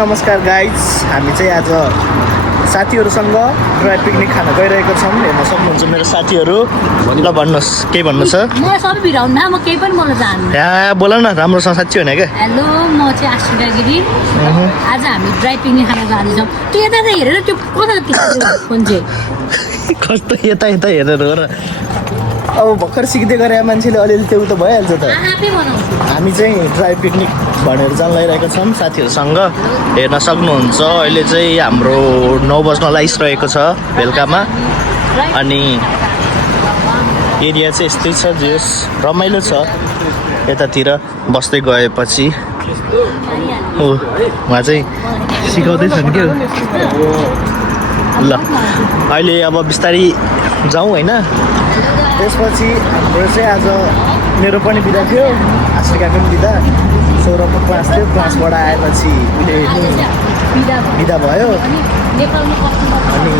नमस्कार गाइज, हामी चाहिँ आज साथीहरूसँग ड्राई पिकनिक खान गइरहेको छौँ। हेर्न सक्नुहुन्छ मेरो साथीहरू। ल भन्नुहोस्, केही भन्नु छ? म सबै भिराउनु म केही पनि बोल्न चाहन्छु। यहाँ बोल न, राम्रोसँग साँच्ची होइन क्या। हेलो, म चाहिँ आशिका गिरी। आज हामी ड्राई पिकनिक खान जाँदैछौँ। त्यो यता हेरेर त्यो फोन चाहिँ कस्तो यता यता हेरेर हो र। अब भर्खर सिक्दै गरे मान्छेले अलिअलि त्यो त भइहाल्छ त। हामी चाहिँ ड्राई पिकनिक भनेर जान लागिरहेका छौँ साथीहरूसँग। हेर्न सक्नुहुन्छ अहिले चाहिँ हाम्रो 9 बज्न लागिरहेको छ बेलुकामा। अनि एरिया चाहिँ यस्तै छ, जस रमाइलो छ। यतातिर बस्दै गएपछि हो उहाँ चाहिँ सिकाउँदैछन् क्या। ल अहिले अब बिस्तारै जाउँ होइन। त्यसपछि हाम्रो चाहिँ आज मेरो पनि बिदा थियो, आश्रिकाको पनि बिदा, सौरभको क्लास थियो। क्लासबाट आएपछि उसले बिदा भयो। अनि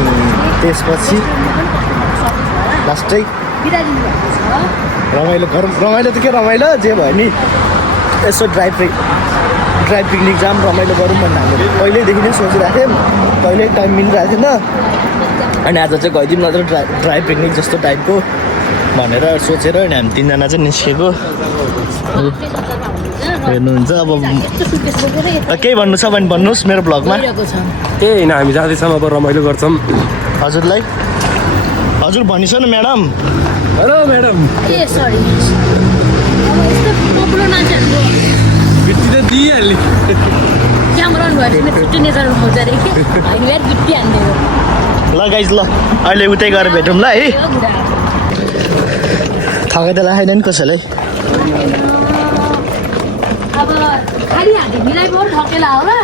त्यसपछि लास्टै रमाइलो रमाइलो त के रमाइलो जे भयो नि। यसो ड्राई पिकनिक जाम रमाइलो गरौँ भनेर हामीले पहिल्यैदेखि नै सोचिरहेको थियौँ। कहिल्यै टाइम मिलिरहेको थिएन। अनि आज चाहिँ गइदिउँ न त ड्राई पिकनिक जस्तो टाइपको भनेर सोचेर अनि हामी 3 जना चाहिँ निस्केको। हेर्नुहुन्छ अब केही भन्नु छ भने भन्नुहोस् मेरो ब्लगमा। ए होइन, हामी जाँदैछौँ, अब रमाइलो गर्छौँ। हजुरलाई हजुर भनिस न म्याडम। Hello madam. ए सरी, अब यस्तो पपुलर मान्छेहरूको गिट्टी त दिइहाल्ने। क्यामेरा भएर मेरो छुट्टी नेचर आउँछ अरे कि होइन यार, गिट्टी हान्दिएको। ल गाइज, ल अहिले उतै गएर भेटौँ ल है। थकाइदिएला छैन नि कसैलाई। अब खाली हाते मिलाइ पो ठकेला होला।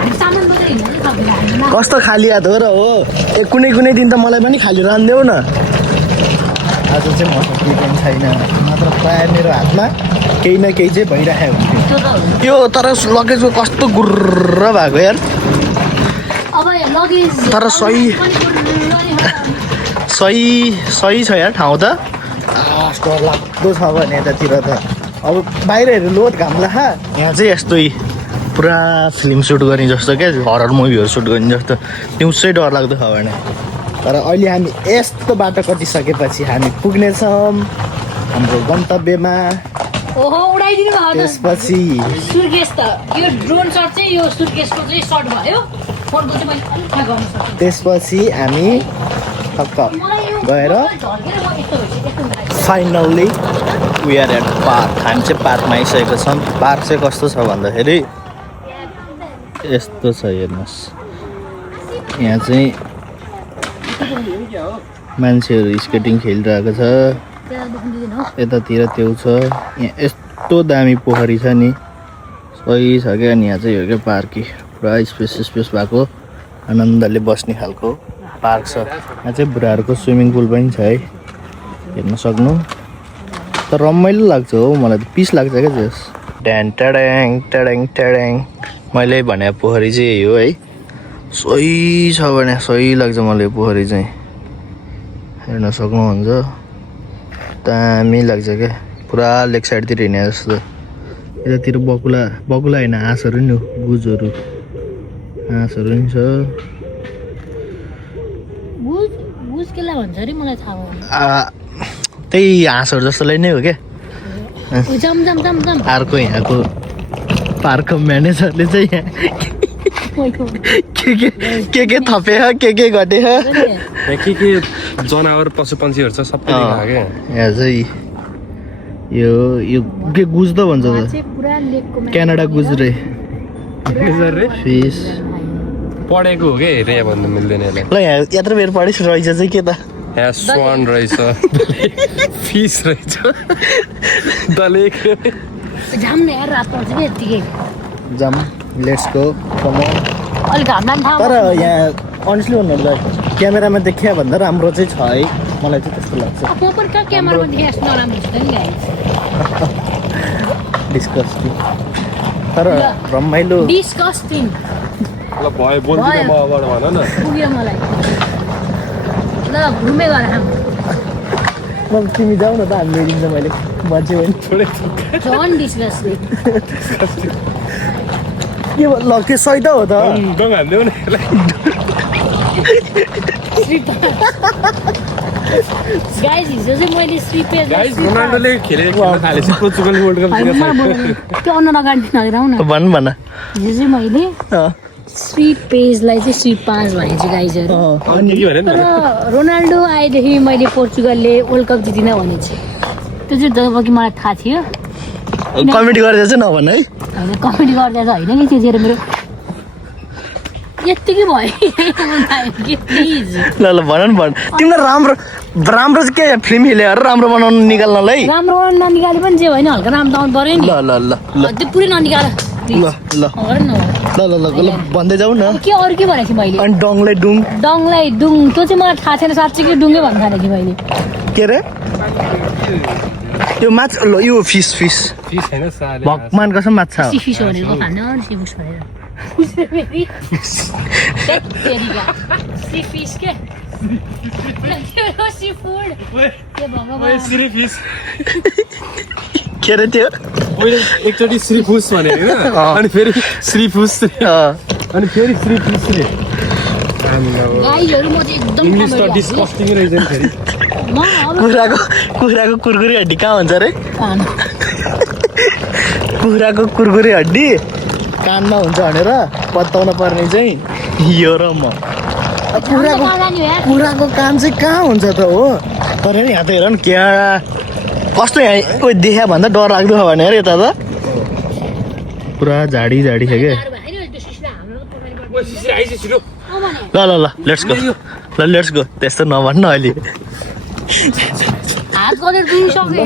हामी सामान मात्रै हिँड्नु ठकेला हाल्दैन। कस्तो खाली हात हो र हो। कुनै दिन त मलाई पनि खाली रान्देऊ न। आज चाहिँ मसँग केही पनि छैन, मात्र प्रायः मेरो हातमा केही न केही चाहिँ भइरहेको हुन्थ्यो। यो तर लगेजको कस्तो गुर्र भएको यार। अब लगेज तर सही छ यार ठाउँ त। डर लाग्दो छ भने यतातिर त। अब बाहिरहरू लोड घाम लाखा, यहाँ चाहिँ यस्तै पुरा फिल्म सुट गर्ने जस्तो क्या, हरर मुभीहरू सुट गर्ने जस्तो। त्यो डर लाग्दो छ भने। तर अहिले हामी यस्तो बाटो कटिसकेपछि हामी पुग्नेछौँ हाम्रो गन्तव्यमा। ओहो, उडाइदिनु भयो त। त्यसपछि सुटकेस त यो ड्रोन शट चाहिँ यो सुटकेसको चाहिँ सर्ट भयो। फोनको चाहिँ मैले अलिक थाहा गर्न सक्छु। त्यसपछि हामी ठक्क गएर झर्केर म यस्तो भइसक्यो। Finally we are at park. हामी चाहिँ पार्कमा आइसकेको छौँ। पार्क चाहिँ कस्तो छ भन्दाखेरि यस्तो छ, हेर्नुहोस्। यहाँ चाहिँ मान्छेहरू स्केटिङ खेलिरहेको छ। यतातिर त्यो छ। यहाँ यस्तो दामी पोखरी छ नि, सही छ क्या। अनि यहाँ चाहिँ हो क्या पार्क, पुरा स्पेस भएको आनन्दले बस्ने खालको पार्क छ। यहाँ चाहिँ बुढाहरूको स्विमिङ पुल पनि छ है, हेर्न सक्नु। तर रमाइलो लाग्छ हो, मलाई त पिस लाग्छ क्या जस। ड्याङ ट्याड्याङ ट्याड्याङ ट्याड्याङ। मैले भने पोखरी चाहिँ यही हो है। सही छ भने सही लाग्छ मलाई यो पोखरी चाहिँ। हेर्न सक्नुहुन्छ, दामी लाग्छ क्या। पुरा लेक साइडतिर हिँडे जस्तो। यतातिर बकुला होइन, हाँसहरू नि हो, गुजहरू हाँसहरू नि छ। गुज केला भन्छ अरे, मलाई थाहा भएन। त्यही हाँसहरू जस्तोलाई नै हो क्या। जम अर्को यहाँको पार्कको म्यानेजरले चाहिँ यहाँ के थपे के घटे। के जनावर पशु पन्छीहरू छ सबै देखाएको क्या। यहाँ चाहिँ यो के गुज त भन्छ त, क्यानाडा गुज रे फिस। पढेको हो क्या, हेरे भन्नु मिल्दैन यसलाई। ल यहाँ यत्रो बेर पढिस रहेछ चाहिँ के त। यहाँ स्वान रहेछ, फिस रहेछ, दलेक। जाम न यार, रात पर्छ कि यत्तिकै। जाम, लेट्स गो कम अन। अलिक घाम लाग्छ। तर यहाँ अनेस्टली भन्नुपर्दा क्यामेरामा देखिया भन्दा राम्रो चाहिँ छ है, मलाई चाहिँ त्यस्तो लाग्छ। म पनि कहाँ क्यामेरामा देखेँ यस्तो नराम्रो हुन्छ नि गाइस। डिस्कस्टिङ तर रमाइलो। डिस्कस्टिङ। ल भयो, बोल्दिनँ म अबाट भन न। पुग्यो मलाई। ल घुमे गएर खाम। म तिमी जाऊ न त, हामी ल्याइदिन्छ। मैले मान्छे पनि झन् डिस्कस्टिङ। के ल के सही त हो त डङ हान्दियो नि गाइस हिजो चाहिँ मैले श्री पेज गाइस रोनाल्डोले खेलेको थालेछ पोर्चुगल वर्ल्ड कप जितेको त्यो अनुराग आन्टी नगराउ न भन हिजो चाहिँ मैले श्री पेजलाई चाहिँ श्री 5 भनेछु गाइजहरू अनि के भने तर रोनाल्डो आएदेखि मैले पोर्चुगलले वर्ल्ड कप जितिन भनेको छु त्यो चाहिँ जब कि मलाई थाहा थियो कमेडी गरेर चाहिँ नभन है होइन कमेडी गर्दा त होइन कि त्यतिखेर मेरो यत्तिकै भयो प्लिज ल भन न भन तिमीलाई राम्रो राम्रो चाहिँ के फिल्म हेलेर राम्रो बनाउनु निकाल्नलाई राम्रो ननिकाले पनि जे होइन हल्का राम्रो आउनु पऱ्यो नि ल ल ल ल त्यो पुरै ननिकाल ल ल ल भन्दै जाऊ न के अरू के भनेको थिएँ मैले अनि डङलाई डुङ डङलाई डुङ त्यो चाहिँ मलाई थाहा छैन साँच्चै कि डुङ्गै भन्नु थालेको थिएँ मैले के रे यो माछा ल यो फिस फिस फिस हैन साले भगवान कसम माछा हो सी फिस भनेको खानु सी फिस भनेर सी फिस के सी फुड के भगवान श्री फिस के रे त्यो पहिले एकचोटि श्री फुस भने हैन अनि फेरि श्री फुस अनि फेरि श्री फुस रे गाइजहरु म चाहिँ एकदम इंग्लिश त कमेडी डिस्कस्टिङ रहेछ नि फेरि म अब कुखुराको कुरकुरी हड्डी कहाँ हुन्छ रे खानु कुखुराको कुरकुरी हड्डी कानमा हुन्छ भनेर बताउन पर्ने चाहिँ यो र म कुखुराको कान चाहिँ कहाँ हुन्छ त हो तर नि यहाँ त हेर न क्या कस्तो यहाँ उयो देखा भन्दा डर लाग्दो छ भने यता त पुरा झाडी झाडी छ क्या ओ सिसी आइज छिटो ल ल ल लेट्स गो ल लेट्स गो त्यस्तो नभन्न अहिले हात गरेर दुइसक्यो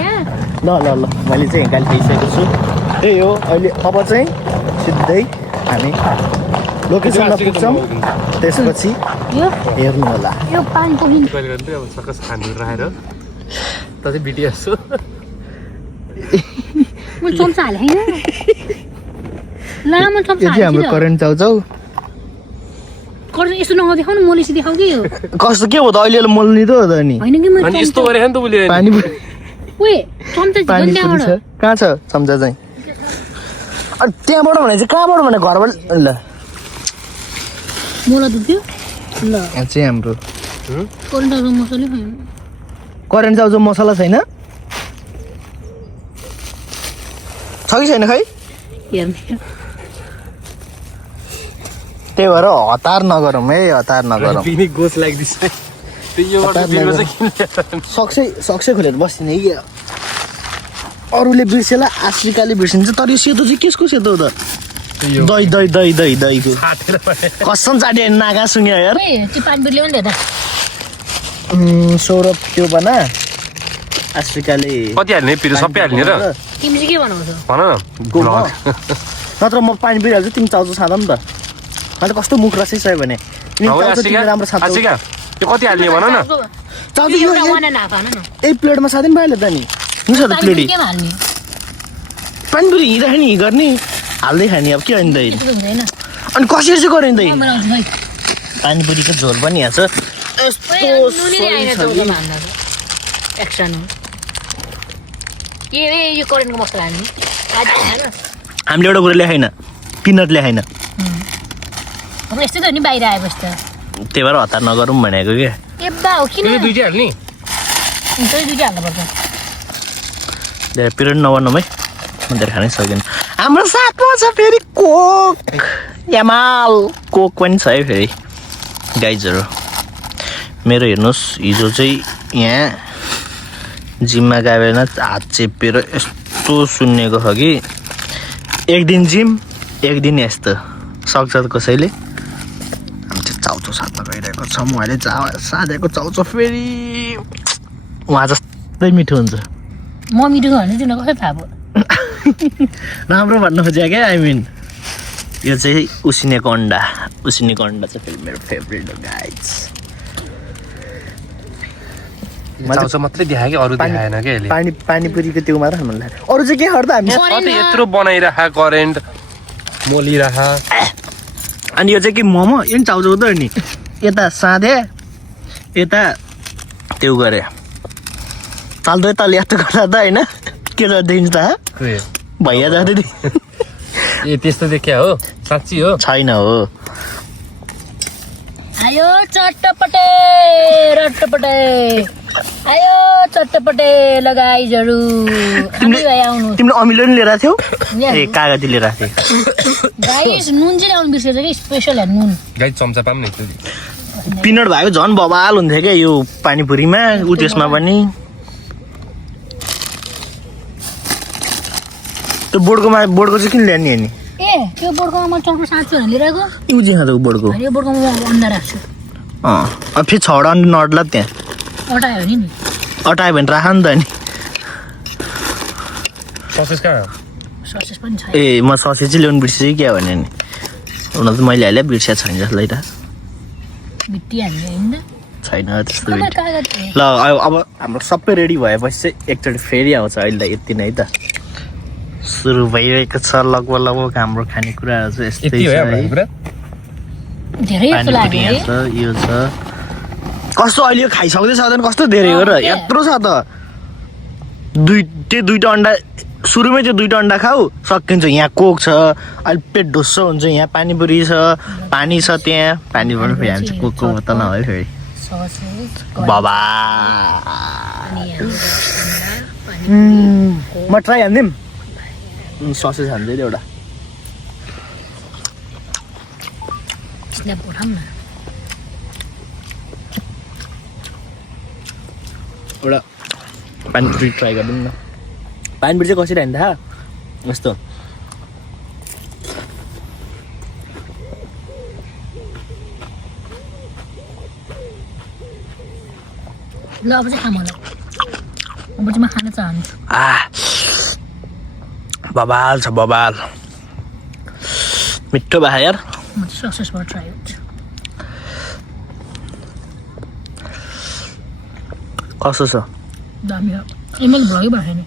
ल ल ल मैले चाहिँ हिँडाली खाइसकेको छु त्यही हो अहिले अब चाहिँ सिधै हामी लोकेसनमा पुग्छौँ त्यसपछि यो हेर्नु होला यो पानी पोखिन कहिले गर्दै अब सकस खानु राखेर त चाहिँ बिटिएस छु म चम्चा हाले हैन लामो चम्चा यदि हाम्रो करेन्ट चाउचाउ कर्ज यस्तो नदेखाउनु मोलेसी देखाउ कि यो कस्तो के हो त अहिले मोल्ने त हो त नि होइन कि अनि यस्तो गरे नि त उले पानी ओए चम्चा पानी झिकन पुरी छ त्यहाँबाट कहाँ छ चम्चा चाहिँ अनि त्यहाँबाट भने चाहिँ कहाँबाट भने घरबाट ल मोला दुख्यो ल यहाँ चाहिँ हाम्रो करेन्ट मसले खायो करेन्ट चाउचाउ मसला छैन छ कि छैन खै हेर्ने त्यही भएर हतार नगरौँ है हतार नगरौँ पिकनिक गोस लाइक दिस त्यो हतार बिलमा नगरौँ। चाहिँ सक्सै खोलेर बस्ने कि अरूले बिर्सेला आश्रिकाले बिर्सिन्छ तर यो सेतो चाहिँ कसको सेतो हो त दही दही दही दही दहीको काटेर कसम चाटे नागा सुन्यो यार ओए त्यो पानी बिर्ले पनि त सौरभ त्यो बना आश्रिकाले कति हाल्ने पिरो सबै हाल्ने र तिमी चाहिँ के बनाउँछौ भन न गोमा। नत्र म पानी पिरिहाल्छु तिमी चाउचाउ छाँदा नि त मैले कस्तो मुख रसेछ भने तिमी चाउचाउ तिमीले राम्रो छाँछौ आशिका यो कति हाल्ने भन न चाउचाउ यो एउटा वाना नाफान न एक प्लेटमा सादिन भइहाल्यो त नि हुन्छ त प्लेटै के हाल्ने पानी पुरी हिँड्दाखेरि गर्ने हाल्दै खाने अब के हो नि त त्यस्तो त हुँदैन अनि कसरी चाहिँ गऱ्यो नि त म बनाउँछु है पानीपुरीको झोल पनि यहाँ छ ओए नुनी रे आइन यस्तो चौधमा हाल्न एक्स्ट्रा नु ए यो करेन्टको मसला हाल्ने आज हैन हामीले एउटा कुरा ल्याएन पिनट ल्याएन अब यस्तै त हो नि बाहिर आएपछि त त्यही भएर हतार नगरौँ भनेको क्या ए बा हो किन यो दुईटै हाल्ने त्यो दुईटा हाल्नुपर्छ धेरै पिरियड नभनौँ है म धेरै खानै सक्दिनँ हाम्रो साथमा छ फेरि कोक यामाल कोक पनि छ है फेरि गाइजहरू मेरो हेर्नुहोस् हिजो चाहिँ यहाँ जिममा गएर हात चेपेर यस्तो सुन्नेको छ कि एक दिन जिम एक दिन यस्तो सक्छ त कसैले हामी चाहिँ चाउचाउ साथमा गइरहेको छौँ अहिले साधेको चाउचाउ फेरि उहाँ जस्तै मिठो हुन्छ म मिठो भने तिमीलाई कसरी थाहा भयो राम्रो भन्न खोजेँ क्या आई मिन यो चाहिँ उसिनेको अन्डा चाहिँ फेरि मेरो फेभरेट हो गाइज चाउचाउ मात्रै देखायो कि अरू देखाएन क्या यसले पानीपुरीको त्यो मात्र खानु लाग्यो अरू चाहिँ के हट्दा हामी कति यत्रो बनाइराखा करेन्ट मोलिराखा अनि यो चाहिँ के मोमो यो नि चाउचाउ त हो नि यता साँधे यता त्यो गरे ताल्दै ताल यस्तो गर्दा त होइन के देखिन्छ त भैया जाँदै ए त्यस्तो देखिया हो साँच्ची हो छैन हो आयो चट्टपटे रट्टपटे आयो चट्टपटे लगाइजहरू भाइ आउनु तिमीले अमिलो नि लिएर आएको थियौ यहाँ। ए कागती लिएर आएको थियौ गाइस नुन चाहिँ ल्याउनु बिर्सेछ कि स्पेसल हेर नुन गाई चम्चा पाऊँ न पिनट भएको झन् बबाल हुन्थ्यो क्या यो पानीपुरीमा उ त्यसमा पनि त्यो बोर्डको चाहिँ किन ल्याउने अनि ए त्यो बोर्डकोमा म चौको 700 भनेर लिइरहेको यो चाहिँ खाँदा बोर्डको अनि यो बोर्डकोमा म अन्डा राख्छु अब फेरि 6वटा अन्डा नट्ला त्यहाँ अटायो भने नि अटायो भने राख नि त नि ससेज कहाँ ससेस पनि छ ए म ससेज चाहिँ ल्याउनु बिर्सेँ क्या भने नि हुन त मैले हालेँ बिर्सेको छैन जस्तो त बित्ती हाल्ने होइन छैन त्यस्तो कमा बिट। कागज ल अब हाम्रो सबै रेडी भएपछि चाहिँ एकचोटि फेरि आउँछ अहिले यति नै त सुरु भइरहेको छ लगभग हाम्रो खानेकुराहरू चाहिँ यस्तै यति हो छ हाम्रो है कुरा धेरै जस्तो पानीपुरी लाग्यो यहाँ है छ यो छ कस्तो अहिले यो खाइसक्दै सक्दैन कस्तो धेरै हो र क्या? यत्रो छ त दुईटा अन्डा सुरुमै त्यो 2टा अन्डा खाऊ सकिन्छ यहाँ कोक छ अहिले पेट ढुस्सो हुन्छ यहाँ पानीपुरी छ पानी छ त्यहाँ पानी पनि फेरि हाल्छ कोकको बोतल नभए फेरि ससेस बाबा अनि अन्डा पानी म ट्राई हान्दिम ससेज हान्दै एउटा स्न्याप उठाउँ न एउटा पानीपुरी ट्राई गरिदिउँ न पानीपुरी चाहिँ कसरी हान्दा यस्तो ल अब चाहिँ खाम होला अब चाहिँ म खान चाहन्छु बबाल छ बबाल मिठो भयो यार म चाहिँ सक्सेसबाट ट्राई गर्छु कस्तो छ दामी हो ए मैले भ्लगै भयो नि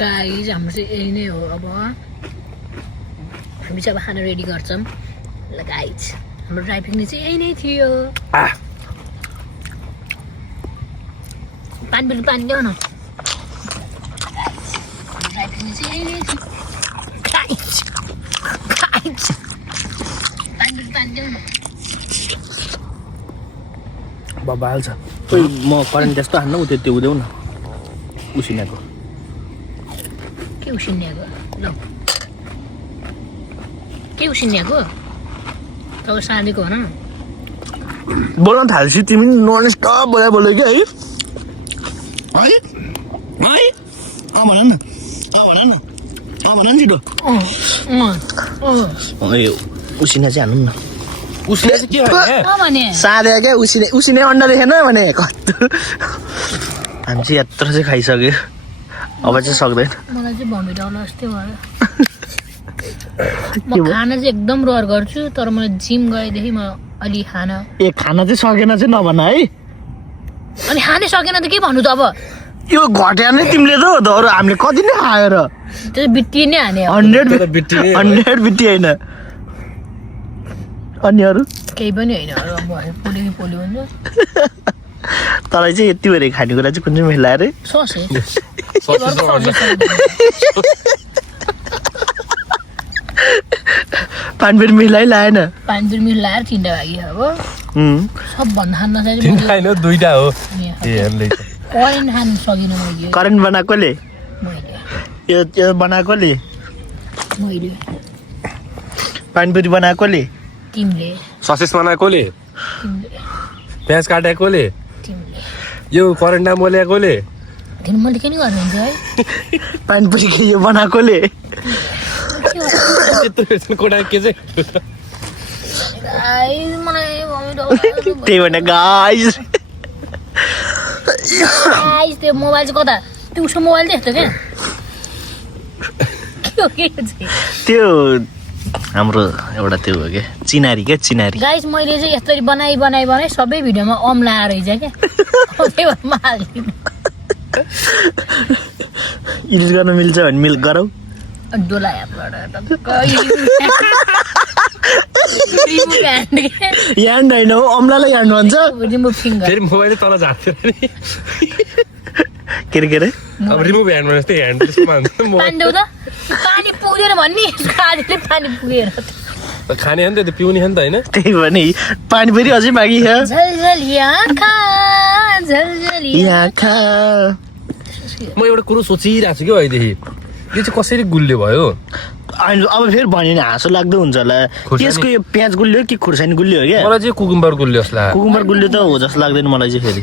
गाइज हाम्रो चाहिँ यही नै हो अब हामी चाहिँ अब खाना रेडी गर्छौँ ल गाइज हाम्रो ड्राई पिकनिक चाहिँ यही नै थियो पानी ल्याउ न ड्राई पिकनिक चाहिँ यही नै थियो गाइज पानी ल्याउ न बबाल छ खोइ म करेन्ट जस्तो हान्नु उ त्यो हुँदैउ न उसिनेको के उसिन्याएको ल के उसिन्याएको तपाईँ साँधेको भन न बोल्न थाल्छु तिमी नन स्टप बोले क्या है भन न भन न छिटो उसिने चाहिँ हान्नु न उसले चाहिँ के भने भने साँधे क्या उसिने अन्डा देखेन भने कस्तो हामी चाहिँ यत्रो चाहिँ खाइसक्यो अब चाहिँ सक्दैन मलाई चाहिँ भमिट आउला जस्तै भयो म खाना चाहिँ एकदम रहर गर्छु तर मलाई जिम गएदेखि म अलि खाना ए खाना चाहिँ सकेन चाहिँ नभन है अनि खानै सकेन त के भन्नु त अब यो घट्या नै तिमीले त अरू हामीले कति नै खायो र त्यो बित्ती नै हाने अब 100 बिट्टी नै 100 बिटी होइन अनि अरू केही पनि होइन अरू अब पोल्यो कि पोल्यो भन्छ तँलाई चाहिँ यति भएर खानेकुरा चाहिँ कुन चाहिँ मिलाएर ससे पानीपुरी मिलाइ लाएन पानी पनि मिलाएर 3टा भागी अब सबभन्दा खान नचाहिँ तिनटा होइन 2टा हो ए हेर्दै करेन्ट खानु सकिनँ मैले करेन्ट बनाएकोले यो बनाएकोले मैले पानीपुरी बनाएकोले तिमीले ससेस बनाएकोले प्याज काटेकोले तिमीले यो करेन्टमा मोलेकोले तिमी मैले के नि गर्नुहुन्छ है पानीपुरी यो बनाएकोले त्यत्रो कोडा के चाहिँ मलाई vomit आउँछ। त्यही भने गाइस गाइस त्यो मोबाइल चाहिँ कता त्यो उसको मोबाइल चाहिँ यस्तो क्या के हो के चाहिँ त्यो हाम्रो एउटा त्यो हो क्या चिनारी क्या चिनारी गाइस मैले चाहिँ यसरी बनाई सबै भिडियोमा अम लाएर रहेछ क्या त्यही भएर म हाल्दिनँ युज गर्न मिल्छ भने मिल गरौ डोला यान्ड होइन हौ अम्लालाई यान्ड भन्छ रिमुभ फिङ्गर फेरि मोबाइल तल झार्थ्यो के अरे अब रिमुभ ह्यान्ड भने जस्तै ह्यान्ड त्यसमा हान्छ म पानी देऊ त पानी पुगेन भन्ने आजले पानी पुगेर खाने हो नि त त्यो पिउने हो नि त होइन त्यही भने पानी फेरि अझै मागी झलझली आँखा झलझली आँखा म एउटा कुरो सोचिरहेको छु कि अहिलेदेखि यो चाहिँ कसरी गुल्यो भयो अब फेरि भन्यो भने हाँसो लाग्दो हुन्छ होला त्यसको यो प्याज गुल्यो कि खुर्सानी गुल्यो हो क्या मलाई चाहिँ कुकुम्बर गुल्यो जस्तो लाग्यो कुकुम्बर गुल्यो त हो जस्तो लाग्दैन मलाई चाहिँ फेरि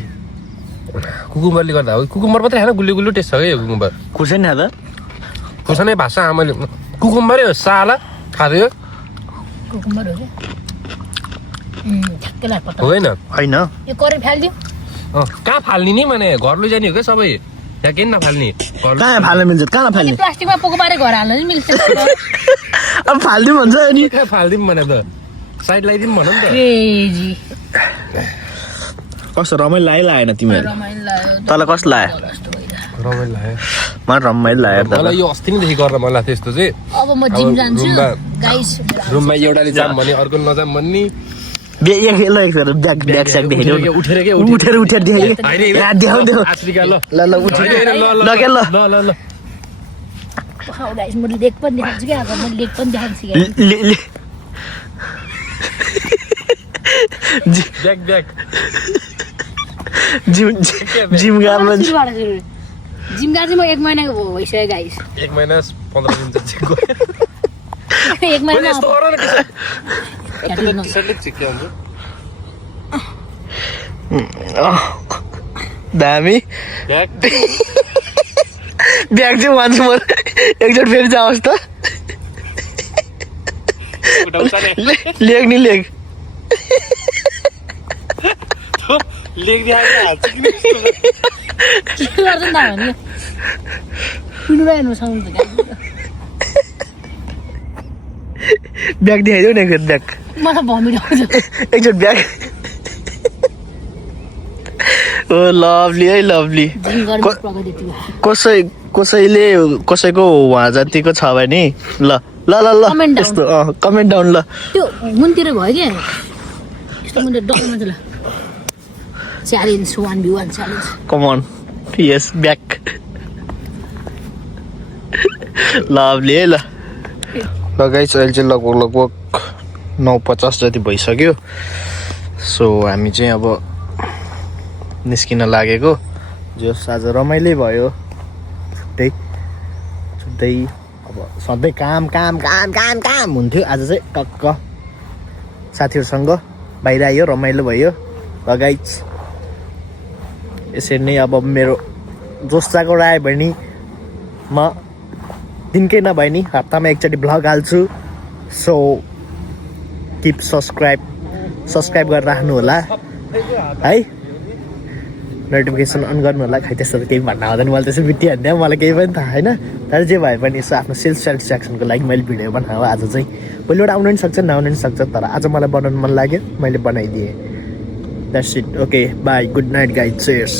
कुकुम्बरले गर्दा हो कुकुम्बर मात्रै खान गुल्यो गुल्यो टेस्ट छ क्या यो कुकुम्बर खुर्सानी खाँदा खुर्सानी भाषा आमाले कुकुम्बरै हो साला खाँदै कुकुम्बर हो क्या ठ्याक्कै लाग्छ होइन होइन यो करे फालिदियो कहाँ फाल्ने नि माने घर लैजाने हो क्या सबै यहाँ किन नफाल्ने घर कहाँ फाल्न मिल्छ कहाँ फाल्ने प्लास्टिकमा पोको पारे घर हाल्नु नि मिल्छ अब फालिदिउँ भन्छ अनि कहाँ फालिदिउँ भने त साइड लगाइदिउँ भन नि त क्रेजी कस्तो रमाइलो लाग्यो लागेन तिमीहरू रमाइलो लाग्यो तँलाई कस्तो लाग्यो रमाइलो लाग्यो मलाई रमाइलो लाग्यो मलाई यो अस्ति नैदेखि गर्न मन लाग्थ्यो यस्तो चाहिँ अब म जिम जान्छु गाइस रुममा एउटाले जाम भने अर्को नजाम भन्ने ब्याग स्याग देखेको उठेर के उठेर देखेको देखाउ देखाउ आश्रिका ल ल ल उठेर ल के ल ल ल ल गाइस म लेग पनि देखाउँछु क्या अब म लेग पनि देखाउँछु क्या ब्याग ब्याग जिम गएको मान्छे जिम गएको चाहिँ म 1 महिनाको भइसक्यो गाइस 1 महिना 15 दिन चाहिँ गयो 1 महिना यस्तो गर न क्याटलिन टी-सर्टले चाहिँ के हुन्छ दामी ब्याग ब्याग चाहिँ मान्छु म एकचोटि फेरि जाओस् त लेग नि लेग लेग दिएर हाल्छ कि के गर्छ नि त भने पिनु हेर्नु सक्नु त ब्याग देखाइदेऊ न एकचोटि ब्याग मलाई भमिट आउँछ एकचोटि ब्याग ओ लभली है लभली जिम गर्ने प्रगति त्यो कसैले कसैको उहाँ जतिको छ भने ल ल ल ल Comment down. यस्तो कमेन्ट डाउन ल त्यो मुनतिर भयो क्या यस्तो मुनतिर डक्युमेन्ट ल challenge 1v1 challenge come on yes back lovely है ल गाइस अहिले चाहिँ लगभग 9:50 जति भइसक्यो सो हामी चाहिँ अब निस्किन लागेको जो आज रमाइलो भयो छुट्टै अब सधैँ काम काम काम काम काम हुन्थ्यो आज चाहिँ टक्क साथीहरूसँग बाहिर आयो रमाइलो भयो र गाइस यसरी नै अब मेरो जोस जागो आयो भने म दिनकै नभए नि हप्तामा एकचोटि भ्लग हाल्छु सो किप सब्सक्राइब गरेर राख्नु होला है नोटिफिकेसन अन गर्नु होला खै त्यस्तो त केही भन्न आउँदैन मलाई त्यसो बितिहाल्दैन मलाई केही पनि थाहा छैन तर जे भए पनि यसो आफ्नो सेल्फ सेटिस्फ्याक्सनको लागि मैले भिडियो बनाएको आज चाहिँ भोलिबाट आउनु पनि सक्छ नआउनु पनि सक्छ तर आज मलाई बनाउनु मन लाग्यो मैले बनाइदिएँ that's it okay by good night guys chairs